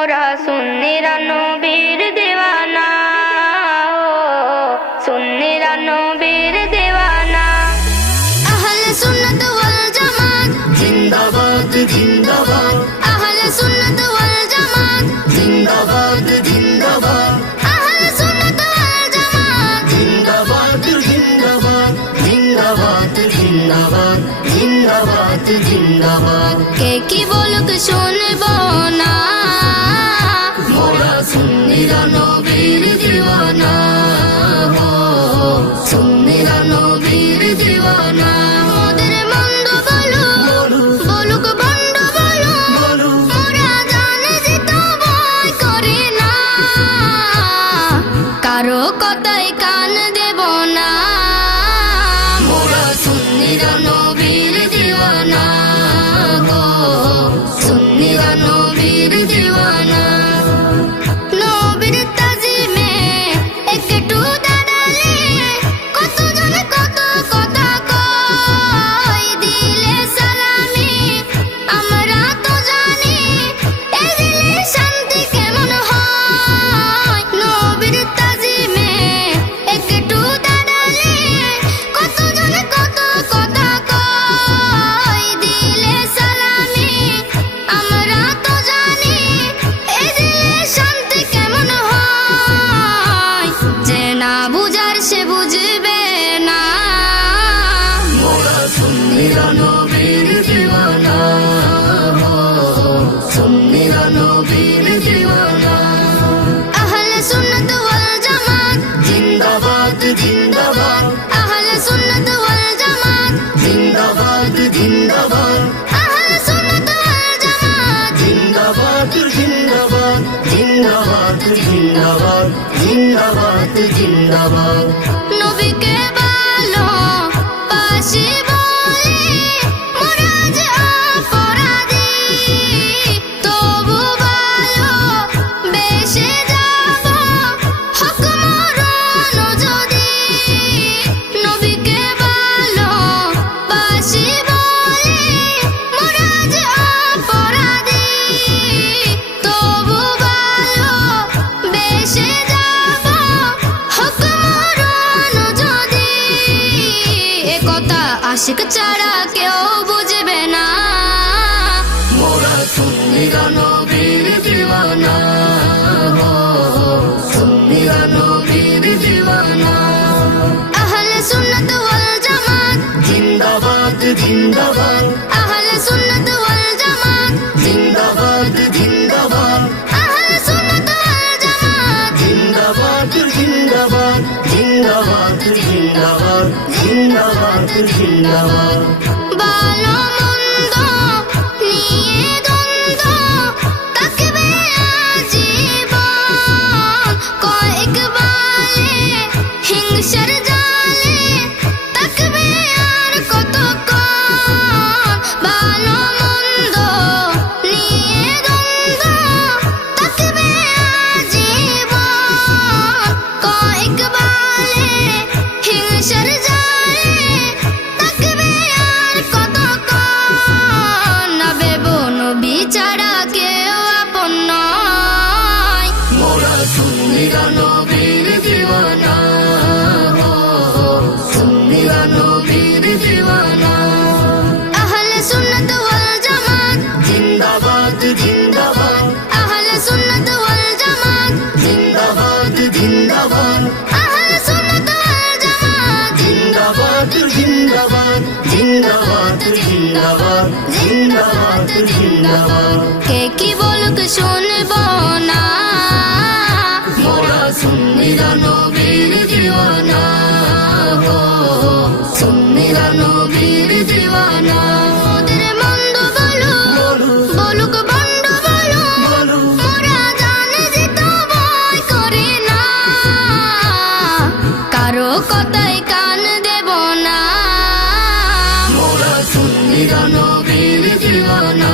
মোরা সুন্নিরা নবীর দেওয়ানা, সুন্নিরা নবীর দেওয়ানা। আহলে সুন্নাত ওয়াল জামাত জিন্দাবাদ জিন্দাবাদ, আহলে সুন্নাত ওয়াল জামাত জিন্দাবাদ জিন্দাবাদ, আহলে সুন্নাত ওয়াল জামাত জিন্দাবাদ জিন্দাবাদ, জিন্দাবাদ জিন্দাবাদ, জিন্দাবাদ জিন্দাবাদ। কে কি বলুক শুনবো না, মোরা সুন্নিরা নবীর দিওয়ানা, সুন্নিরা নবীর দিওয়ানা। মোদের মন্দ বলুক বলুক বন্ড বলুক, মোরা জানে যে তো ভয় করি না, কারো কথায় কান দেব না। মোরা সুন্নিরা নবীর দিওয়ানা, সুন্নিরা নবীর দিওয়ানা। নবীর তাজিমে একটু দাঁড়ালে কতজন কত কথা কয়, দিলে সালামি আমরা তো জানি এ দিলে শান্তি কেমন হয়। নবীর তাজিমে একটু দাঁড়ালে কতজন কত কথা কয়, দিলে সালামি আমরা তো জানি এ দিলে শান্তি কেমন হয়। যে না বুঝার সে বুঝবে না, মোরা সুন্নিরা নবীর দিওয়ানা, সুন্নিরা নবীর দিওয়ানা। আহলে সুন্নাত ওয়াল জামাত জিন্দাবাদ জিন্দাবাদ, আহলে সুন্নাত ওয়াল জামাত জিন্দাবাদ জিন্দাবাদ, আহলে সুন্নাত ওয়াল জামাত জিন্দাবাদ জিন্দাবাদ, জিন্দাবাদ জিন্দাবাদ, জিন্দাবাদ জিন্দাবাদ। নবীকে ভালো বাসি বলে মোরা যে অপরাধী, তবু ভালো বেশে যাব হক মরণ যদি। নবীকে ভালো বাসি বলে মোরা যে অপরাধী, তবু ভালো বেশে যাব হক মরণ যদি। এ কথা আশিক ছাড়া কেউ বুঝবে না, মোরা সুন্নিরা নবীর দিওয়ানা, সুন্নিরা নবীর দিওয়ানা। আহলে সুন্নাত ওয়াল জামাত জিন্দাবাদ জিন্দাবাদ, আহলে সুন্নাত ওয়াল জামাত জিন্দাবাদ জিন্দাবাদ, আহলে সুন্নাত ওয়াল জামাত জিন্দাবাদ জিন্দাবাদ, জিন্দাবাদ জিন্দাবাদ, জিন্দাবাদ জিন্দাবাদ। ভালো মন্দ নিয়ে দ্বন্দ্ব থাকবে আজীবন, কয়েক বালে হিংসার জালে থাকবে আর কতক্ষণ। ভালো মন্দ নিয়ে দ্বন্দ্ব থাকবে আজীবন, কয়েক বালে হিংসার জালে থাকবে আর কতক্ষণ। না ভেবো নবী ছাড়া কেউ আপন নয়, মোরা সুন্নিরা নবীর দিওয়ানা, সুন্নিরা নবীর দিওয়ানা। আহলে সুন্নাত ওয়াল জামাত জিন্দাবাদ জিন্দাবাদ, আহলে সুন্নাত ওয়াল জামাত জিন্দাবাদ জিন্দাবাদ, আহলে সুন্নাত ওয়াল জামাত জিন্দাবাদ জিন্দাবাদ, জিন্দাবাদ জিন্দাবাদ, জিন্দাবাদ জিন্দাবাদ। কে কি বলুক শুনবো না, মোরা সুন্নিরা নবীর দিওয়ানা, সুন্নিরা নবীর দিওয়ানা। মোদের মন্দ বলুক বলুক বন্ড বলুক, মোরা জানে যে তো ভয় করি না, কারো কথায় কান দেব না। মোরা সুন্নিরা নবীর দিওয়ানা,